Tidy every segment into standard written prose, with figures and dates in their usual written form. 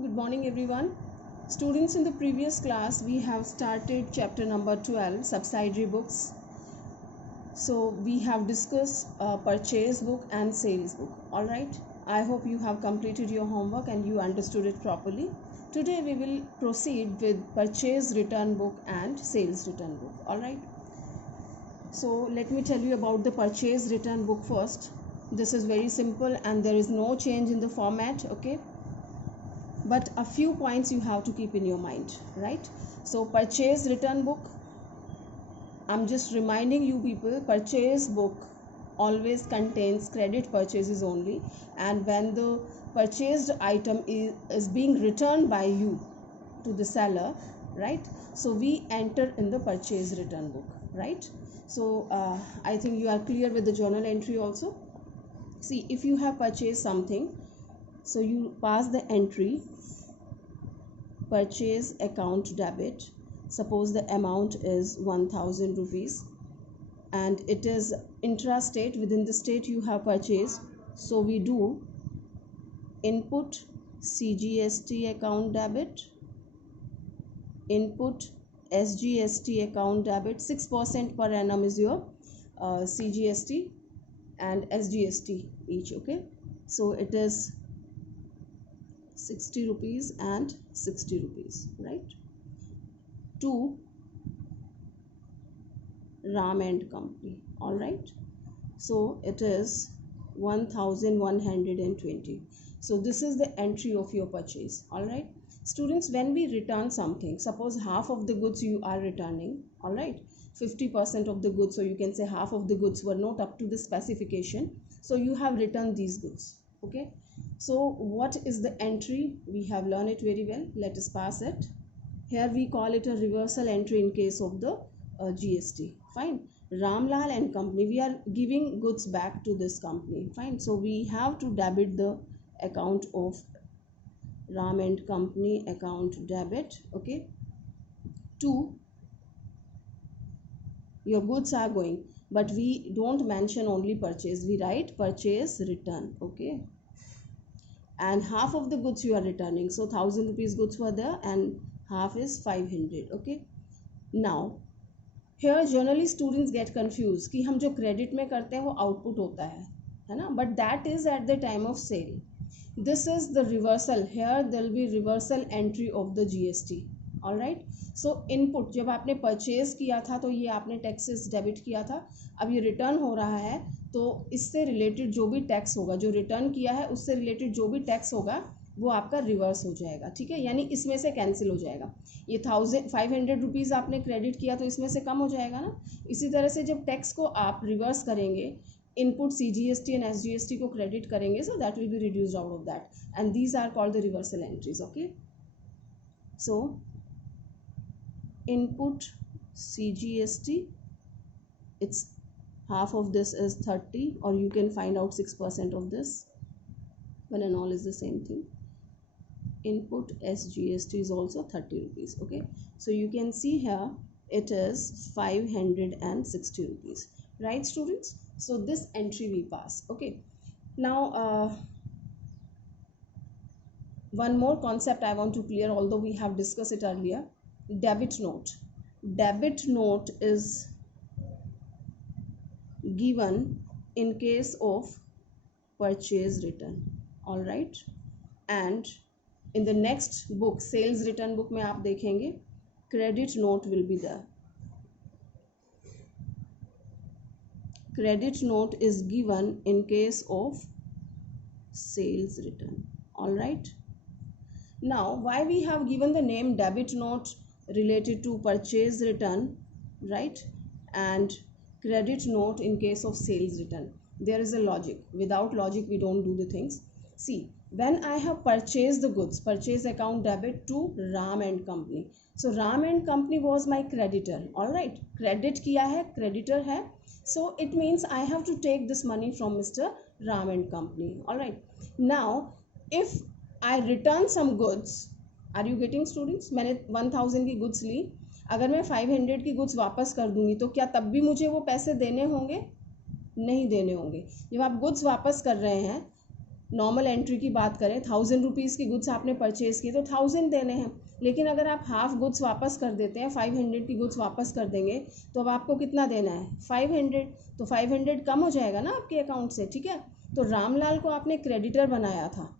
Good morning everyone. Students, in the previous class we have started chapter number 12, subsidiary books. So we have discussed purchase book and sales book. Alright, I hope you have completed your homework and you understood it properly. Today we will proceed with purchase return book and sales return book. Alright, so let me tell you about the purchase return book first. This is very simple and there is no change in the format. Okay, but a few points you have to keep in your mind, right? So purchase return book, I'm just reminding you people, purchase book always contains credit purchases only, and when the purchased item is being returned by you to the seller, right, so we enter in the purchase return book, right? So I think you are clear with the journal entry also. See, if you have purchased something, so you pass the entry purchase account debit. Suppose the amount is 1000 rupees and it is intra-state, within the state you have purchased. So we do input CGST account debit, input SGST account debit. 6% per annum is your CGST and SGST each. Okay, so it is 60 rupees and 60 rupees, right, to Ram and Company. All right, so it is 1120. So this is the entry of your purchase. All right, students, when we return something, suppose half of the goods you are returning, all right, 50% of the goods, so you can say half of the goods were not up to the specification, so you have returned these goods. Okay, so what is the entry? We have learned it very well. Let us pass it. Here we call it a reversal entry in case of the GST. Fine. Ramlal and Company, we are giving goods back to this company. Fine. So we have to debit the account of Ram and Company account debit. Okay. To your goods are going, but we don't mention only purchase. We write purchase return. Okay. And half of the goods you are returning, so 1000 rupees goods were there and half is 500. Okay, now here generally students get confused कि हम जो credit में करते हैं वो output होता है ना, but that is at the time of sale. This is the reversal. Here there will be reversal entry of the GST. All right, so input जब आपने purchase किया था तो ये आपने taxes debit किया था, अब ये return हो रहा है तो इससे रिलेटेड जो भी टैक्स होगा, जो रिटर्न किया है उससे रिलेटेड जो भी टैक्स होगा वो आपका रिवर्स हो जाएगा. ठीक है, यानी इसमें से कैंसिल हो जाएगा. ये 500 रुपीज़ आपने क्रेडिट किया तो इसमें से कम हो जाएगा ना. इसी तरह से जब टैक्स को आप रिवर्स करेंगे, इनपुट CGST एंड SGST को क्रेडिट करेंगे, so that will be reduced out of that, and these are called the reversal entries. Okay, so input CGST, it's half of this is 30, or you can find out 6% of this, one and all is the same thing. Input SGST is also 30 rupees. Okay, so you can see here it is 560 rupees, right students? So this entry we pass. Okay, now one more concept I want to clear, although we have discussed it earlier. Debit note. Debit note is given in case of purchase return. All right, and in the next book, sales return book में आप देखेंगे credit note will be there. Credit note is given in case of sales return. All right, now why we have given the name debit note related to purchase return, right, and credit note in case of sales return? There is a logic. Without logic we don't do the things. See, when I have purchased the goods, purchase account debit to Ram and Company, so Ram and Company was my creditor. All right, credit किया है, creditor है, so it means I have to take this money from Mr. Ram and Company. All right, now if I return some goods, are you getting students? मैंने 1000 की goods ली, अगर मैं 500 की goods वापस कर दूंगी तो क्या तब भी मुझे वो पैसे देने होंगे? नहीं देने होंगे. जब आप गुड्स वापस कर रहे हैं नॉर्मल एंट्री की बात करें, 1000 रुपीज़ की गुड्स आपने परचेज़ किए तो 1000 देने हैं, लेकिन अगर आप हाफ गुड्स वापस कर देते हैं, 500 की गुड्स वापस कर देंगे, तो अब आपको कितना देना है, 500, तो 500 कम हो जाएगा ना आपके अकाउंट से, ठीक है। तो रामलाल को आपने क्रेडिटर बनाया था,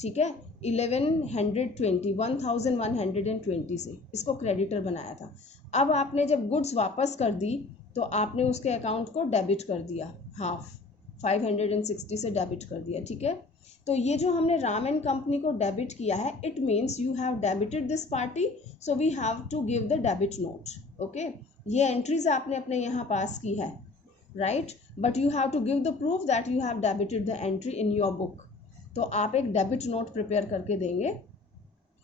ठीक है, 1120 से इसको क्रेडिटर बनाया था। अब आपने जब गुड्स वापस कर दी तो आपने उसके अकाउंट को डेबिट कर दिया, हाफ 560 से डेबिट कर दिया, ठीक है। तो ये जो हमने राम एंड कंपनी को डेबिट किया है, it means you have debited this party, so we have to give the debit note, okay. ये एंट्रीज आपने अपने यहाँ पास की है, right, but you have to give the proof that you have debited the entry in your book. तो आप एक डेबिट नोट प्रिपेयर करके देंगे,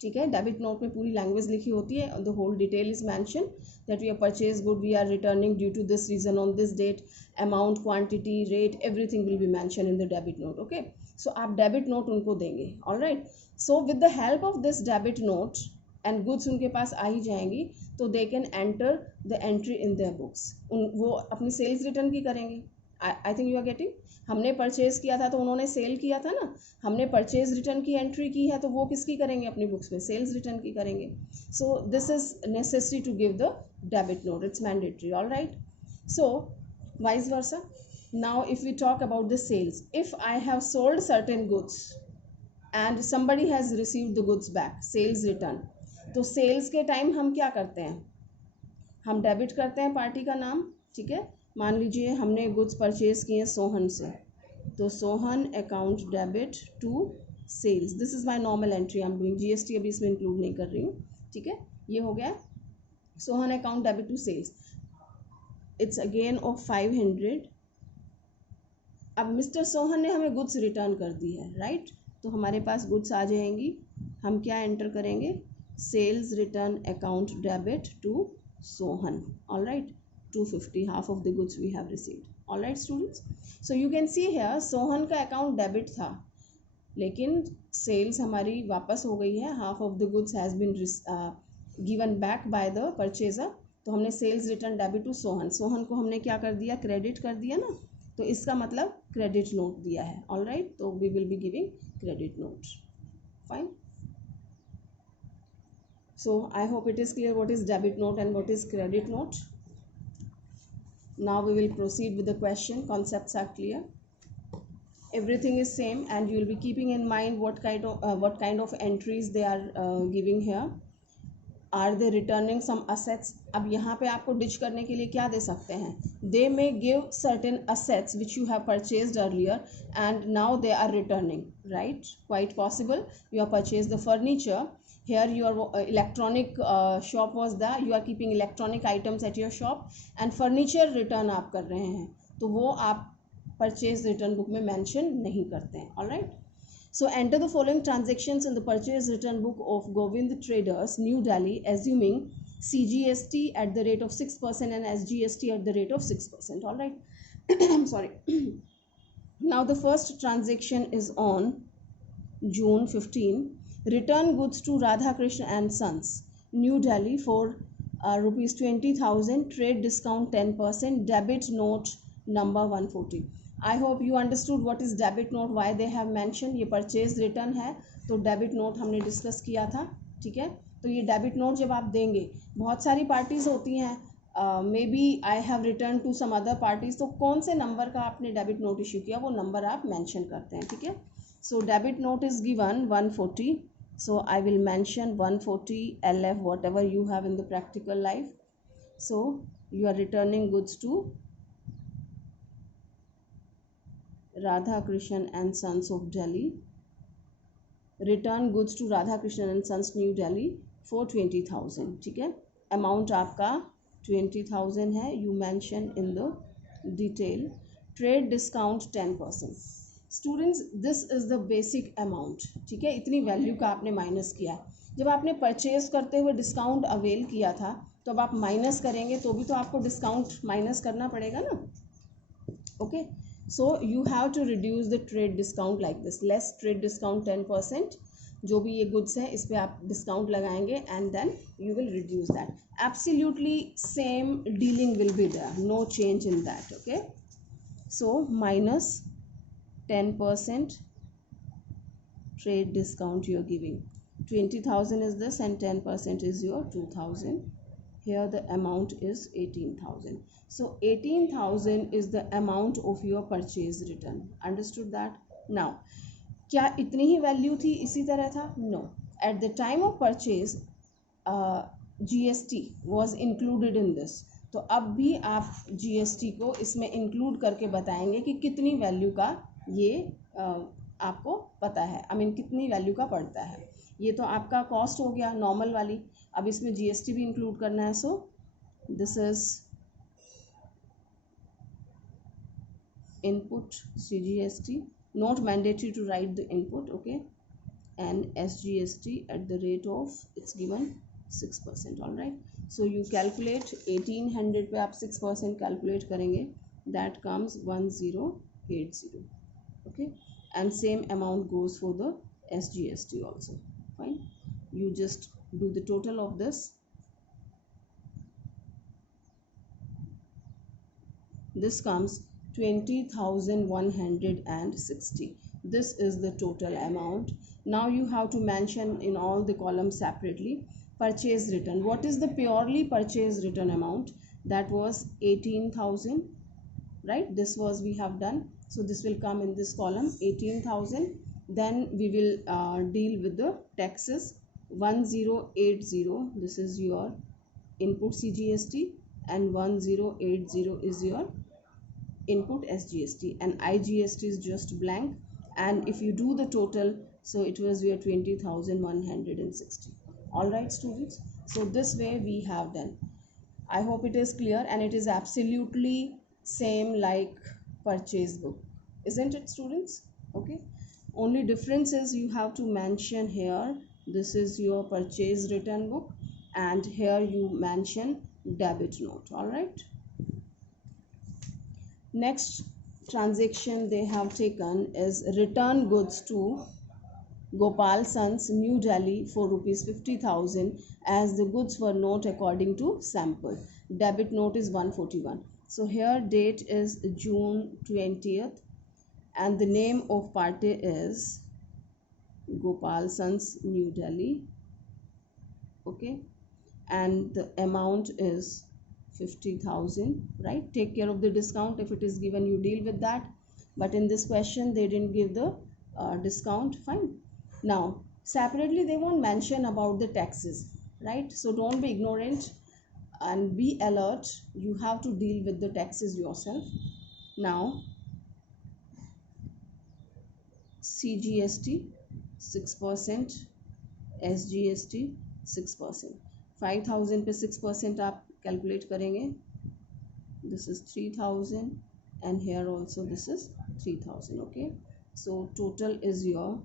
ठीक है। डेबिट नोट में पूरी लैंग्वेज लिखी होती है, the whole detail is mention that we have purchase good, we are returning due to this reason on this date, amount, quantity, rate, everything will be mention in the debit note, okay. So आप debit note उनको देंगे, alright. So with the help of this debit note and goods उनके पास आ ही जाएंगी, तो they can enter the entry in their books. वो अपनी सेल्स रिटर्न की करेंगे। I think you are getting. हमने परचेज किया था तो उन्होंने सेल किया था ना, हमने परचेज रिटर्न की एंट्री की है तो वो किसकी करेंगे अपनी बुक्स में, सेल्स रिटर्न की करेंगे। So this is necessary to give the debit note, it's mandatory, alright. So vice versa, now if we talk about the sales, if I have sold certain goods and somebody has received the goods back, sales return, तो sales के time हम क्या करते हैं, हम debit करते हैं party का नाम, ठीक है। मान लीजिए हमने गुड्स परचेज किए सोहन से, तो Sohan account debit to sales, this is my normal entry, I am doing, GST अभी इसमें इंक्लूड नहीं कर रही हूँ, ठीक है। ये हो गया Sohan account debit to sales, it's again of 500। अब मिस्टर सोहन ने हमें गुड्स रिटर्न कर दी है, राइट, तो हमारे पास गुड्स आ जाएंगी, हम क्या एंटर करेंगे, sales return account debit to Sohan, alright, 250, half of the goods we have received, alright students. So you can see here Sohan का अकाउंट डेबिट था, लेकिन सेल्स हमारी वापस हो गई है, half of the goods has been given back by the purchaser, तो हमने sales return debit to Sohan, Sohan को हमने क्या कर दिया, क्रेडिट कर दिया ना, तो इसका मतलब क्रेडिट नोट दिया है, ऑलराइट, तो we will be giving credit note, fine. So I hope it is clear what is debit note and what is credit note. Now we will proceed with the question, concepts are clear, everything is same and you will be keeping in mind what kind of entries they are giving here. Are they returning some assets, अब यहाँ पे आपको ditch करने के लिए क्या दे सकते हैं, they may give certain assets which you have purchased earlier and now they are returning, right, quite possible, you have purchase the furniture, here your electronic shop was there, you are keeping electronic items at your shop and furniture return आप कर रहे हैं, तो वो आप purchase return book में mention नहीं करते हैं, alright. So enter the following transactions in the purchase return book of Govind Traders, New Delhi, assuming CGST at the rate of 6% and SGST at the rate of 6%. All right. I'm sorry. Now the first transaction is on June 15. Return goods to Radha Krishna and Sons, New Delhi for rupees 20,000. Trade discount 10%. Debit note number 140. I hope you understood what is debit note, why they have mention, ये purchase return है, तो debit note हमने discuss किया था, ठीक है। तो ये डेबिट नोट जब आप देंगे, बहुत सारी पार्टीज़ होती हैं, maybe I have return to some other parties, तो कौन से नंबर का आपने डेबिट नोट इशू किया वो नंबर आप मेंशन करते हैं, ठीक है। So debit note is given 140, so I will mention 140 LF whatever you have in the practical life. So you are returning goods to Radha Krishnan and Sons of Delhi. Return goods to Radha Krishnan and Sons, New Delhi for 20,000, ठीक है। Amount आपका 20,000 है, you mention in the detail. Trade discount 10%. Students, this is the basic amount, ठीक है, इतनी value का आपने minus किया है। जब आपने परचेज करते हुए डिस्काउंट अवेल किया था, तो अब आप माइनस करेंगे तो भी तो आपको डिस्काउंट माइनस करना पड़ेगा ना, okay. So you have to reduce the trade discount like this, less trade discount 10%, जो भी ये goods है इस पे आप डिस्काउंट लगाएंगे and then you will reduce that. Absolutely same dealing will be there, no change in that, okay. So minus 10% trade discount you are giving. 20,000 is this and 10% is your 2,000. Here the amount is 18,000. So 18,000 is the amount of your purchase return. Understood that? Now क्या इतनी ही value थी, इसी तरह था? No, at the time of purchase GST was included in this. तो अब भी आप GST को इसमें इंक्लूड करके बताएंगे कि कितनी वैल्यू का ये आपको पता है, आई मीन कितनी वैल्यू का पड़ता है. ये तो आपका कॉस्ट हो गया नॉर्मल वाली, अब इसमें GST भी इंक्लूड करना है. सो this is input CGST, not mandatory to write the input, okay, and SGST at the rate of, it's given 6%. all right, so you calculate 1800 पे आप 6% calculate करेंगे, that comes 1080, okay, and same amount goes for the SGST also. Fine, you just do the total of this. This comes 20,160. This is the total amount. Now you have to mention in all the columns separately. Purchase return. What is the purely purchase return amount? That was 18,000, right? This was we have done. So this will come in this column 18,000. Then we will deal with the taxes. 1080. This is your input CGST and 1080 is your input SGST, and IGST is just blank. And if you do the total, so it was your 20,160. all right students, so this way we have done. I hope it is clear, and it is absolutely same like purchase book, isn't it students? Okay, only difference is you have to mention here this is your purchase return book, and here you mention debit note. all right, next transaction they have taken is return goods to Gopal Sons, New Delhi for rupees 50,000 as the goods were not according to sample. Debit note is 141. So here date is June 20th and the name of party is Gopal Sons, New Delhi. Okay, and the amount is 50,000, right? Take care of the discount. If it is given, you deal with that, but in this question they didn't give the discount. Fine. Now separately they won't mention about the taxes, right? So don't be ignorant and be alert. You have to deal with the taxes yourself. Now CGST 6%, SGST 6%. 5,000 पे 6% आप calculate करेंगे. This is 3,000 and here also this is 3,000. okay, so total is your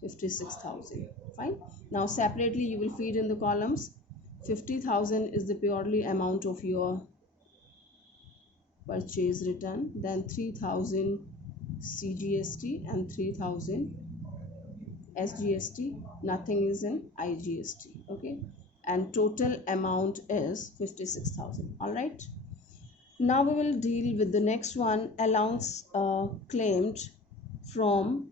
56,000. fine. Now separately you will feed in the columns. 50,000 is the purely amount of your purchase return, then 3,000 CGST and 3,000 SGST, nothing is in IGST. okay, and total amount is 56,000. all right, now we will deal with the next one. Allowance claimed from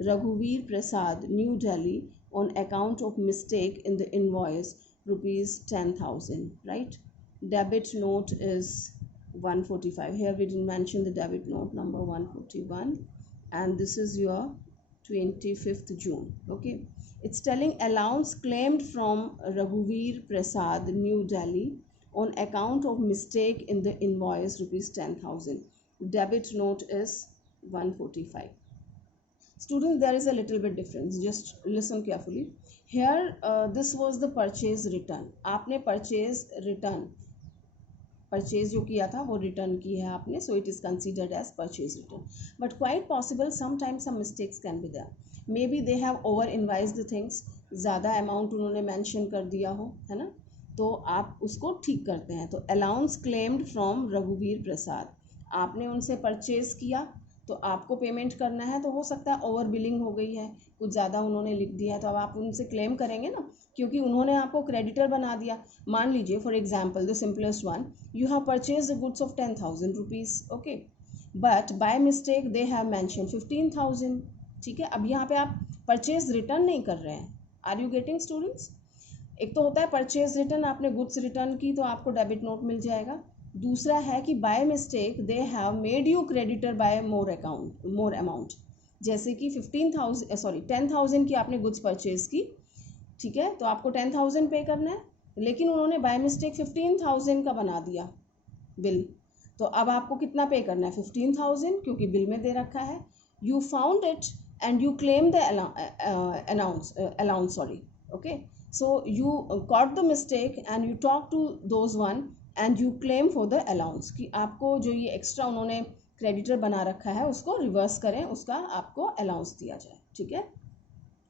Raghuveer Prasad, New Delhi on account of mistake in the invoice, rupees 10,000, right? Debit note is 145. Here we didn't mention the debit note number 141, and this is your 25th June. okay, it's telling allowance claimed from Raghuveer Prasad, New Delhi on account of mistake in the invoice, rupees 10,000. Debit note is 145. Students, there is a little bit difference, just listen carefully. Here this was the purchase return. आपने purchase return, purchase जो किया था वो return की है आपने, so it is considered as purchase return. But quite possible sometimes some mistakes can be there. Maybe they have over invoice the things, ज़्यादा amount उन्होंने मेंशन कर दिया हो, है ना, तो आप उसको ठीक करते हैं. तो अलाउंस क्लेम्ड फ्रॉम रघुवीर प्रसाद, आपने उनसे परचेज किया तो आपको पेमेंट करना है, तो हो सकता है ओवर बिलिंग हो गई है, कुछ ज़्यादा उन्होंने लिख दिया है, तो अब आप उनसे क्लेम करेंगे ना, क्योंकि उन्होंने आपको क्रेडिटर बना दिया. मान लीजिए for example the simplest one, you have purchase the goods of 10,000 rupees. Okay, but by mistake they have mention 15,000. ठीक है, अब यहाँ पे आप परचेज रिटर्न नहीं कर रहे हैं. Are you getting students? एक तो होता है परचेज रिटर्न, आपने गुड्स रिटर्न की तो आपको डेबिट नोट मिल जाएगा. दूसरा है कि by mistake they have made you creditor by more amount. जैसे कि 10,000 की आपने गुड्स परचेज की, ठीक है, तो आपको 10,000 पे करना है, लेकिन उन्होंने बाय मिस्टेक 15,000 का बना दिया बिल. तो अब आपको कितना पे करना है? 15,000, क्योंकि बिल में दे रखा है. You found it and you claim the allowance, sorry, okay. So you caught the mistake and you talk to those one and you claim for the allowance कि आपको जो ये एक्स्ट्रा उन्होंने क्रेडिटर बना रखा है उसको रिवर्स करें, उसका आपको अलाउंस दिया जाए. ठीक है,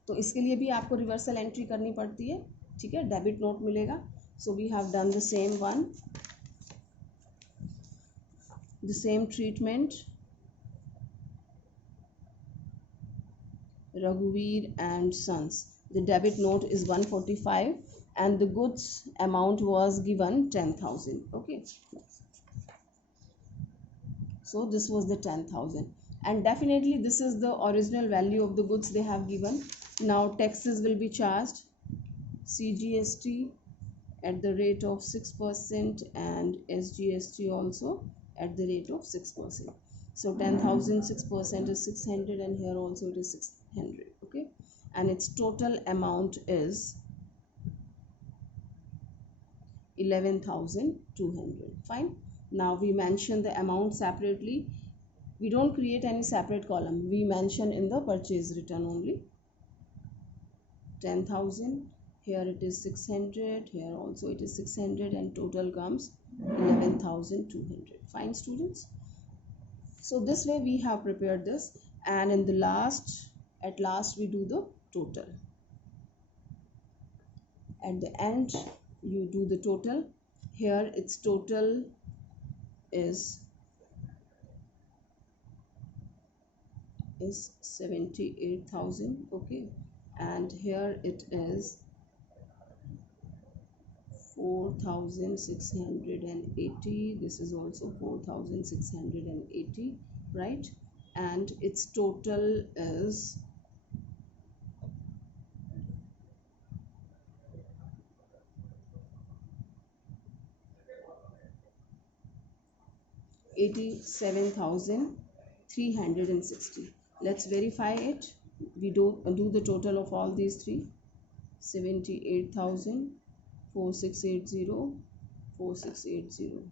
तो इसके लिए भी आपको रिवर्सल एंट्री करनी पड़ती है. ठीक है, डेबिट नोट मिलेगा. So we have done the same one, the same treatment. Raghuveer and Sons. The debit note is 145 and the goods amount was given 10,000. Okay, so this was the 10,000 and definitely this is the original value of the goods they have given. Now taxes will be charged, CGST at the rate of 6% and SGST also at the rate of 6%. So 10,000, 6% is 600 and here also it is 600. Okay, and its total amount is 11,200. Fine. Now we mention the amount separately. We don't create any separate column. We mention in the purchase return only. 10,000. Here it is 600. Here also it is 600 and total comes 11,200. Fine, students. So this way we have prepared this, and in the at last we do the total. At the end you do the total. Here its total is 78,000. Okay, and here it is 4,680. This is also 4,680, right? And its total is 87,360. Let's verify it. We do the total of all these three. 78,000, 4680, 4680.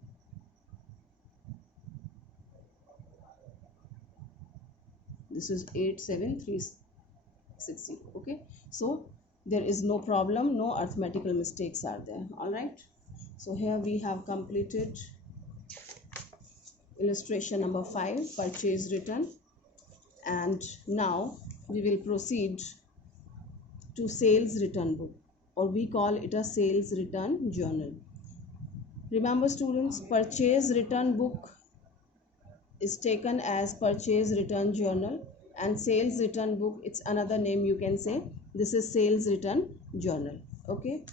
This is 87,360. Okay, so there is no problem, no arithmetical mistakes are there. All right, so here we have completed illustration number 5, purchase return, and now we will proceed to sales return book, or we call it a sales return journal. Remember students, purchase return book is taken as purchase return journal, and sales return book, it's another name you can say. This is sales return journal. Okay,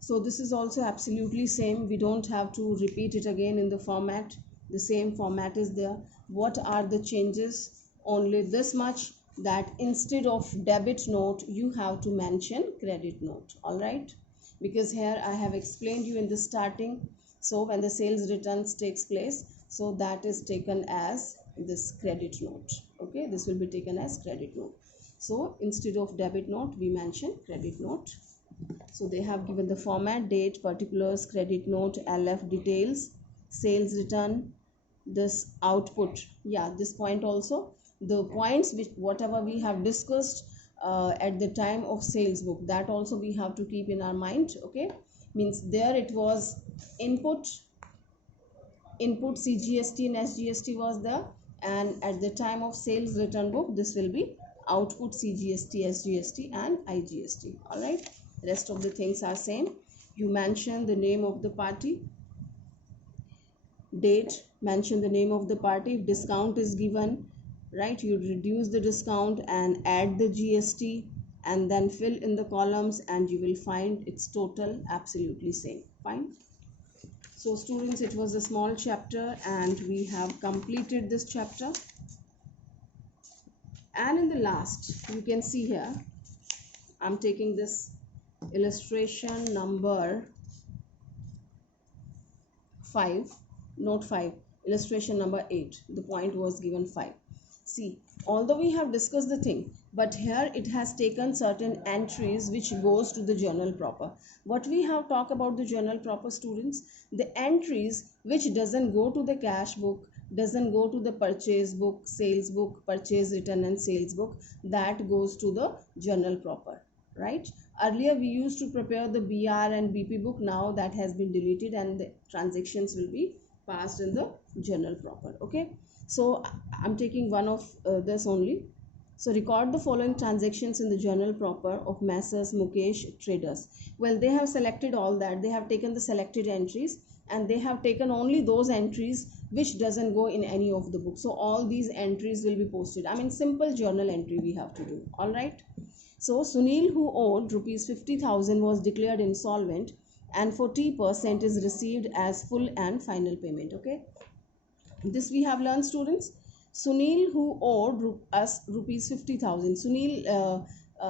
so this is also absolutely same. We don't have to repeat it again in the format. The same format is there. What are the changes? Only this much, that instead of debit note you have to mention credit note. All right, because here I have explained you in the starting. So when the sales returns takes place, so that is taken as this credit note. Okay, this will be taken as credit note. So instead of debit note we mention credit note. So they have given the format, date, particulars, credit note, LF details, sales return, this output. Yeah, this point also, the points which whatever we have discussed at the time of sales book, that also we have to keep in our mind. Okay, means there it was input CGST and SGST was there, and at the time of sales return book this will be output CGST, SGST and IGST. All right, rest of the things are same. You mention the name of the party, date, mention the name of the party. If discount is given, right, you reduce the discount and add the GST and then fill in the columns and you will find its total absolutely same. Fine. So students, it was a small chapter and we have completed this chapter. And in the last, you can see here, I'm taking this illustration number 5, note 5, illustration number 8. The point was given 5. See, although we have discussed the thing, but here it has taken certain entries which goes to the journal proper. What we have talked about the journal proper, students, the entries which doesn't go to the cash book, doesn't go to the purchase book, sales book, purchase return and sales book, that goes to the journal proper, right? Earlier we used to prepare the BR and BP book. Now that has been deleted and the transactions will be passed in the journal proper. Okay, so I'm taking one of this only. So record the following transactions in the journal proper of Messrs Mukesh Traders. Well, they have selected all that. They have taken the selected entries and they have taken only those entries which doesn't go in any of the books. So all these entries will be posted. I mean, simple journal entry we have to do. All right. So Sunil, who owed rupees 50,000, was declared insolvent and 40% is received as full and final payment. Okay, this we have learned, students. Sunil, who owed us rupees 50,000, Sunil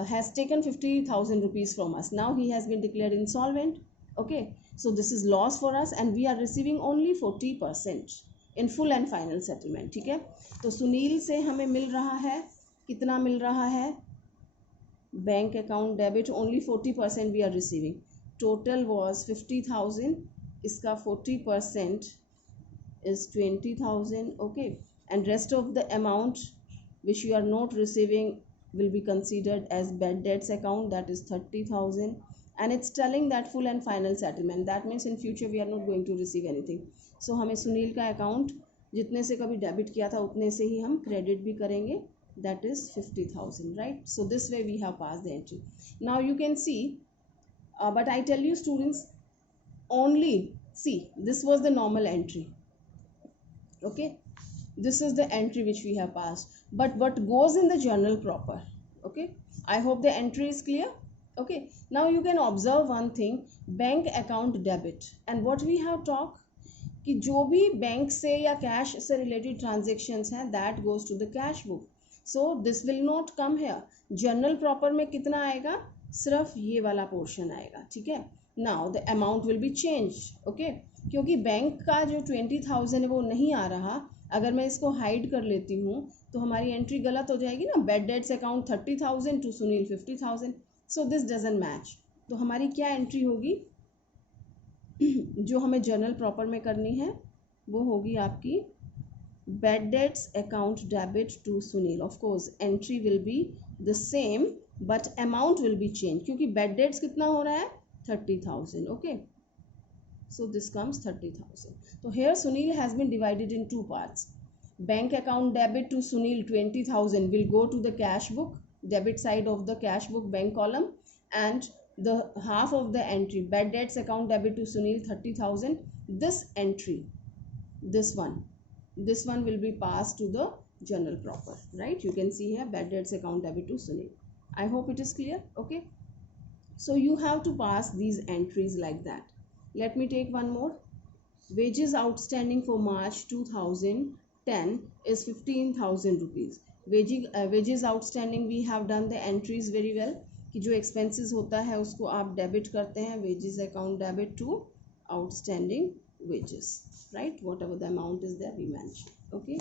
has taken 50,000 rupees from us. Now he has been declared insolvent. Okay, so this is loss for us and we are receiving only 40% in full and final settlement. ठीक है, तो सुनील से हमें मिल रहा है, कितना मिल रहा है? Bank account debit only 40% we are receiving. Total was 50,000. Iska 40% is 20,000. Okay, and rest of the amount which you are not receiving will be considered as bad debts account, that is 30,000. And it's telling that full and final settlement. That means in future we are not going to receive anything. So हमें सुनील का account जितने से कभी debit किया था उतने से ही हम क्रेडिट भी करेंगे, that is 50,000, right? So this way we have passed the entry. Now you can see, but I tell you students, only see, this was the normal entry. Okay, this is the entry which we have passed, but what goes in the journal proper? Okay, I hope the entry is clear. Okay, now you can observe one thing, bank account debit, and what we have talked कि जो भी bank से या cash से related transactions हैं, that goes to the cash book. So this will not come here. Journal proper में कितना आएगा? सिर्फ ये वाला पोर्शन आएगा. ठीक है, now the amount will be change. Okay, क्योंकि बैंक का जो 20,000 है वो नहीं आ रहा, अगर मैं इसको हाइड कर लेती हूँ तो हमारी एंट्री गलत हो जाएगी ना. Bad debts account 30,000 to Sunil 50,000. So this doesn't match. तो हमारी क्या एंट्री होगी जो हमें जर्नल प्रॉपर में करनी है? वो होगी आपकी bad debts account debit to Sunil. Of course entry will be the same but amount will be changed क्योंकि bad debts कितना हो रहा है? 30,000. Okay, so this comes 30,000. So here Sunil has been divided in two parts. Bank account debit to Sunil 20,000 will go to the cash book, debit side of the cash book bank column, and the half of the entry bad debts account debit to Sunil 30,000, this entry, this one will be passed to the journal proper, right? You can see here bad debts account debit to Sunil. I hope it is clear. Okay, so you have to pass these entries like that. Let me take one more. Wages outstanding for March 2010 is 15,000 rupees. Wages outstanding, we have done the entries very well कि जो expenses होता है उसको आप debit करते हैं, wages account debit to outstanding wages, right? Whatever the amount is there we mention. Okay,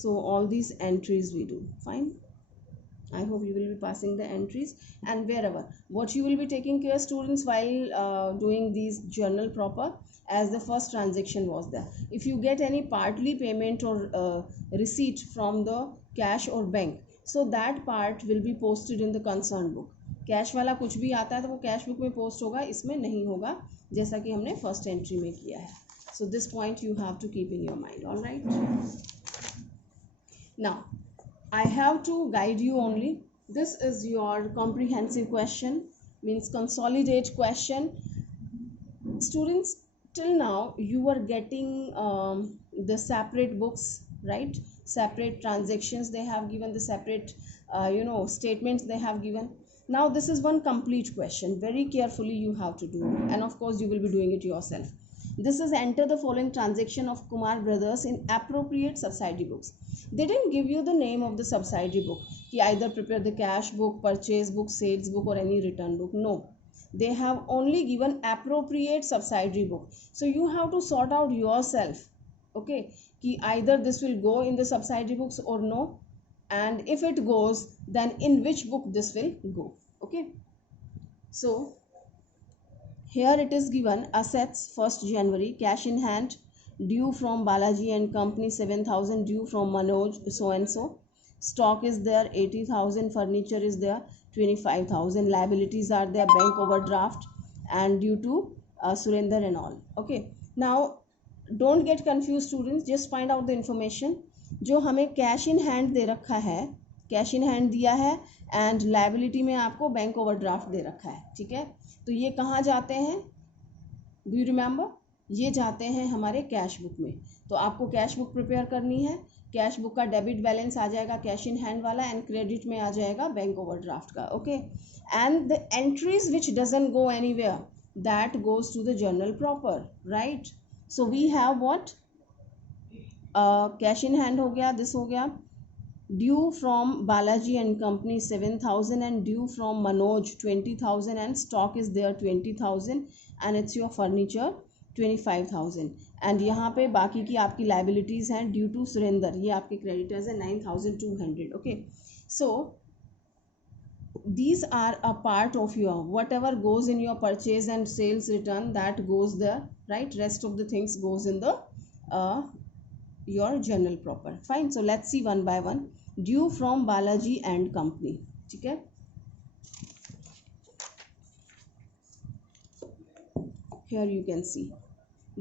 so all these entries we do. Fine, I hope you will be passing the entries. And wherever what you will be taking care, students, while doing these journal proper, as the first transaction was there, if you get any partly payment or receipt from the cash or bank, so that part will be posted in the concerned book. Cash वाला कुछ भी आता है तो वो cash book में post होगा, इसमें नहीं होगा, जैसा कि हमने फर्स्ट एंट्री में किया है. So this point you have to keep in your mind. All right, now I have to guide you only. This is your comprehensive question, means consolidate question. Students, till now you were getting the separate books, right? Separate transactions they have given, the separate statements they have given. Now this is one complete question, very carefully you have to do, and of course you will be doing it yourself. This is enter the following transaction of Kumar brothers in appropriate subsidiary books. They didn't give you the name of the subsidiary book, कि either prepare the cash book, purchase book, sales book or any return book. No, they have only given appropriate subsidiary book. So you have to sort out yourself, okay, कि either this will go in the subsidiary books or no, and if it goes, then in which book this will go. Okay, so here it is given assets 1st January, cash in hand due from Balaji and Company 7,000, due from Manoj so and so, stock is there 80,000, furniture is there 25,000, liabilities are there, bank overdraft and due to Surender and all. Okay, now don't get confused students, just find out the information. जो हमें cash in hand दे रखा है, cash in hand दिया है and liability में आपको bank overdraft दे रखा है, ठीक है, तो ये कहाँ जाते हैं, डू यू रिमेंबर, ये जाते हैं हमारे कैश बुक में. तो आपको कैश बुक प्रिपेयर करनी है, कैश बुक का डेबिट बैलेंस आ जाएगा कैश इन हैंड वाला एंड क्रेडिट में आ जाएगा बैंक ओवरड्राफ्ट का. Okay, and the entries which doesn't go anywhere that goes to the journal proper, right. So we have what, cash in hand हो गया, this हो गया, due from Balaji and Company 7,000 and due from Manoj 20,000 and stock is there 20,000 and it's your furniture 25,000 and यहाँ पे बाकी की आपकी liabilities हैं due to Surender, ये आपके creditors हैं 9,200. okay, so these are a part of your whatever goes in your purchase and sales return, that goes there, right, rest of the things goes in the your journal proper. Fine, so let's see one by one. Due from Balaji and Company, ठीक है. Here you can see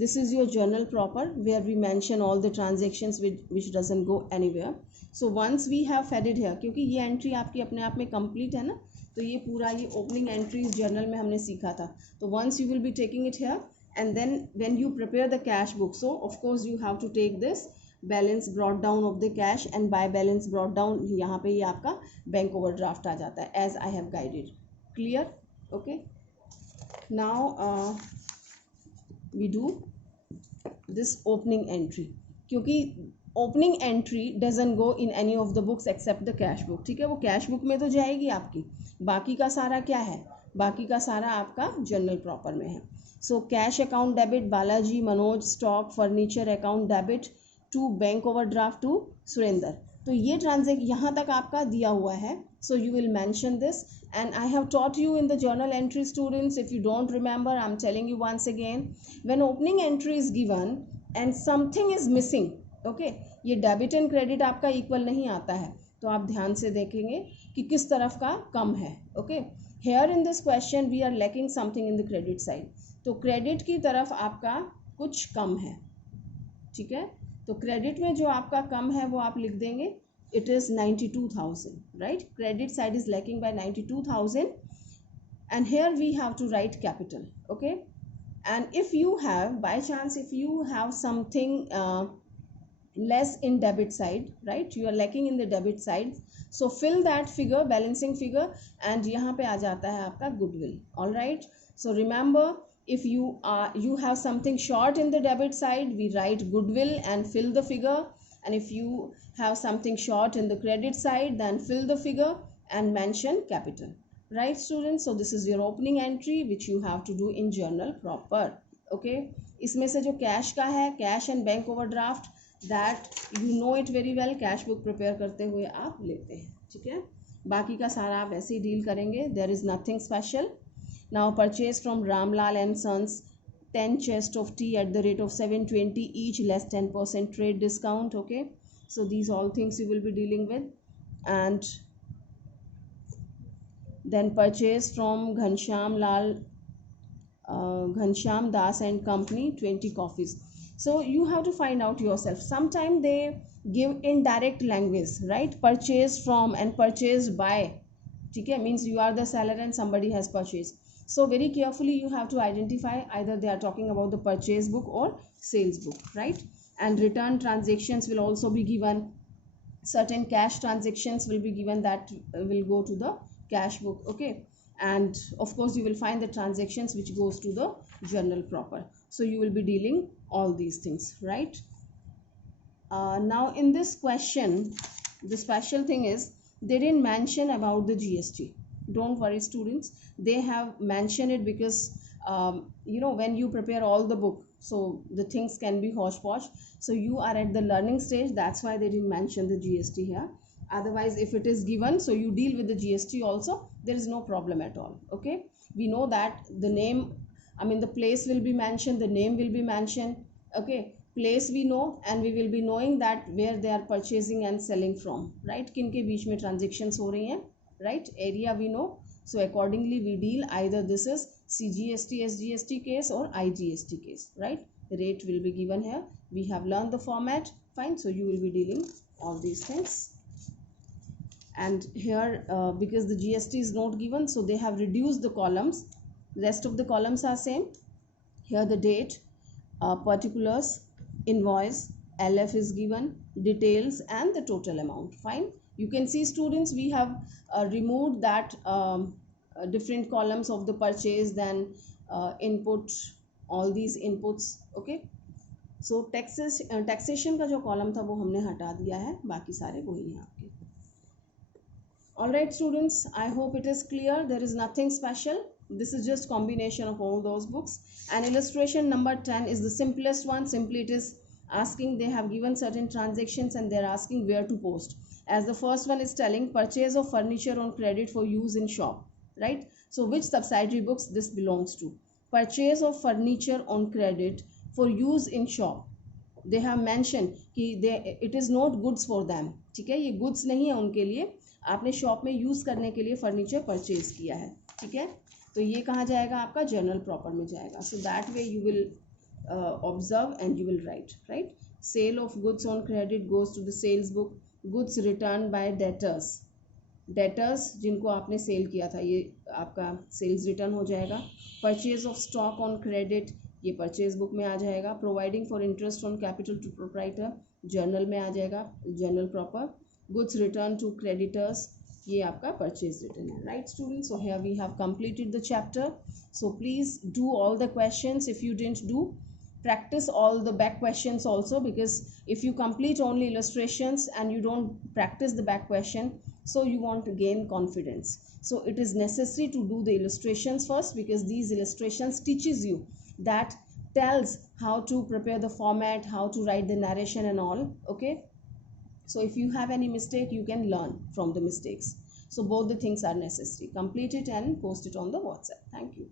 this is your journal proper where we mention all the transactions which doesn't go anywhere. So once we have fed it here, क्योंकि ये entry आपकी अपने आप में complete है ना, तो ये पूरा ये opening entries journal में हमने सीखा था. तो once you will be taking it here and then when you prepare the cash book, so of course you have to take this balance brought down of the cash and by balance brought down, यहाँ पे ये आपका bank overdraft आ जाता है as I have guided. Clear, okay. Now we do this opening entry, क्योंकि opening entry doesn't go in any of the books except the cash book, ठीक है, वो कैश बुक में तो जाएगी आपकी, बाकी का सारा क्या है, बाकी का सारा आपका जर्नल प्रॉपर में है. So cash account debit Balaji, Manoj, stock, furniture account debit to bank overdraft to Surender. तो ये ट्रांजेक्शन यहाँ तक आपका दिया हुआ है. So you will mention this and I have taught you in the journal entry students. If you don't remember, I am telling you once again, when opening entry is given and something is missing, okay, ये debit and credit आपका equal नहीं आता है, तो आप ध्यान से देखेंगे कि किस तरफ का कम है. Okay, here in this question we are lacking something in the credit side, तो क्रेडिट की तरफ आपका कुछ कम है, ठीक है. तो क्रेडिट में जो आपका कम है वो आप लिख देंगे, it is 92,000, right. Credit side is lacking by 92,000 and here we have to write capital. Okay, and if you have by chance, if you have something less in debit side, right, you are lacking in the debit side, so fill that figure, balancing figure, and यहाँ पे आ जाता है आपका goodwill. All right, so remember, if you have something short in the debit side, we write goodwill and fill the figure, and if you have something short in the credit side, then fill the figure and mention capital. Right students, so this is your opening entry which you have to do in journal proper. Okay, इसमें से जो cash का है, cash and bank overdraft, that you know it very well, cash book prepare करते हुए आप लेते हैं, ठीक है. बाकी का सारा आप वैसे ही डील करेंगे, there is nothing special. Now purchase from Ramlal and sons 10 chest of tea at the rate of 720 each, less 10% trade discount. Okay, so these all things you will be dealing with. And then purchase from Ghanshyam Das and Company 20 coffees. So you have to find out yourself. Sometimes they give indirect language, right? Purchase from and purchased by, okay, means you are the seller and somebody has purchased. So very carefully you have to identify either they are talking about the purchase book or sales book, right? And return transactions will also be given. Certain cash transactions will be given that will go to the cash book, okay. And of course you will find the transactions which goes to the journal proper. So you will be dealing all these things, right? Now in this question, the special thing is they didn't mention about the GST. Don't worry students, they have mentioned it because when you prepare all the book, so the things can be hodgepodge. So you are at the learning stage, that's why they didn't mention the GST here. Otherwise if it is given, so you deal with the GST also, there is no problem at all, okay. We know that the name, the place will be mentioned, the name will be mentioned, okay. Place we know, and we will be knowing that where they are purchasing and selling from, right, किन के बीच में transactions हो रही हैं, right. Area we know, so accordingly we deal, either this is CGST SGST case or IGST case, right. Rate will be given here, we have learned the format, fine. So you will be dealing all these things. And here because the GST is not given, so they have reduced the columns, rest of the columns are same. Here the date, particulars, invoice, LF is given, details, and the total amount, fine. You can see students, we have removed that different columns of the purchase, then input, all these inputs, okay. So taxation का जो column था वो हमने हटा दिया है, बाकी सारे वही हैं आपके. Alright students, I hope it is clear. There is nothing special. This is just combination of all those books. And illustration number 10 is the simplest one. Simply it is asking, they have given certain transactions and they are asking where to post. As the first one is telling purchase of furniture on credit for use in shop, right? So which subsidiary books this belongs to? Purchase of furniture on credit for use in shop. They have mentioned कि it is not goods for them. ठीक है, ये goods नहीं है उनके लिए, आपने shop में यूज़ करने के लिए फर्नीचर परचेज किया है, ठीक है. तो ये कहाँ जाएगा, आपका जर्नल प्रॉपर में जाएगा. So that way you will observe and you will write, right. Sale of goods on credit goes to the sales book. Goods return by debtors, debtors जिनको आपने सेल किया था, ये आपका सेल्स रिटर्न हो जाएगा. Purchase of stock on credit, ये purchase book में आ जाएगा. Providing for interest on capital to proprietor, journal में आ जाएगा, journal proper. Goods return to creditors, ये आपका purchase return है, right students. So here we have completed the chapter. So please do all the questions. If you didn't do, practice all the back questions also, because if you complete only illustrations and you don't practice the back question, so you won't gain confidence. So it is necessary to do the illustrations first, because these illustrations teaches you, that tells how to prepare the format, how to write the narration and all, okay. So if you have any mistake, you can learn from the mistakes. So both the things are necessary. Complete it and post it on the WhatsApp. Thank you.